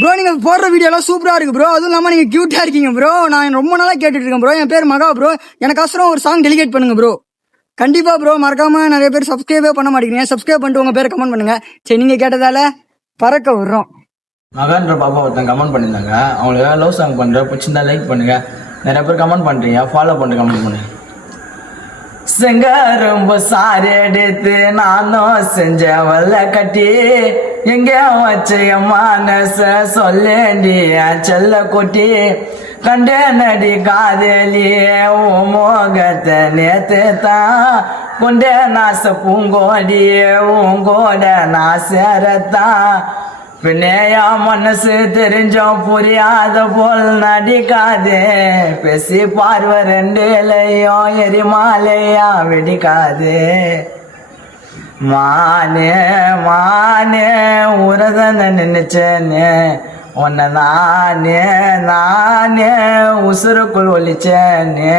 Bro நீங்கள் போடுற வீடியோலாம் சூப்பராக இருக்குது ப்ரோ. அதுவும் இல்லாமல் நீங்கள் க்யூட்டாக இருக்கீங்க ப்ரோ. நான் ரொம்ப நாளாக கேட்டுட்டு இருக்கேன் ப்ரோ. என் பேர் மகா ப்ரோ. எனக்கு அவசரம் ஒரு சாங் டெலிகேட் பண்ணுங்க ப்ரோ. கண்டிப்பாக ப்ரோ. மறக்காமல் நிறைய பேர் சப்ஸ்கிரைபே பண்ண மாட்டேங்கிறீங்க. சப்ஸ்கிரைப் பண்ணிட்டு உங்கள் பேரை கமெண்ட் பண்ணுங்கள். சரி, நீங்கள் கேட்டதால பறக்க விடுறோம். மகான்ற பாப்பா ஒருத்தன் கமெண்ட் பண்ணியிருந்தாங்க. அவங்களுக்கு லவ் சாங் பண்ணுற பிடிச்சிருந்தா லைக் பண்ணுங்க. நிறைய பேர் கமெண்ட் பண்ணுறீங்க, ஃபாலோ பண்ணிட்டு கமெண்ட் பண்ணுங்க. செங்காரம்பு சாரி எடுத்து நானும் செஞ்ச வல்ல கட்டி எங்க வச்ச மனச சொல்லேண்டி செல்ல கொட்டி கண்டே நடி காதலியே மோகத்தை நேத்து தான் கொண்டே நாச பூங்கோடியே உங்கோட நாசரத்தான் பின்னையா மனசு தெரிஞ்சோம் புரியாத போல் நடிக்காதே பேசி பார்வை ரெண்டுலையும் எரிமாலையா வெடிக்காதே மானே மானே உரதன நினைச்சேனே உன்னை நானே நானே உசுருக்குள் ஒழிச்சேனே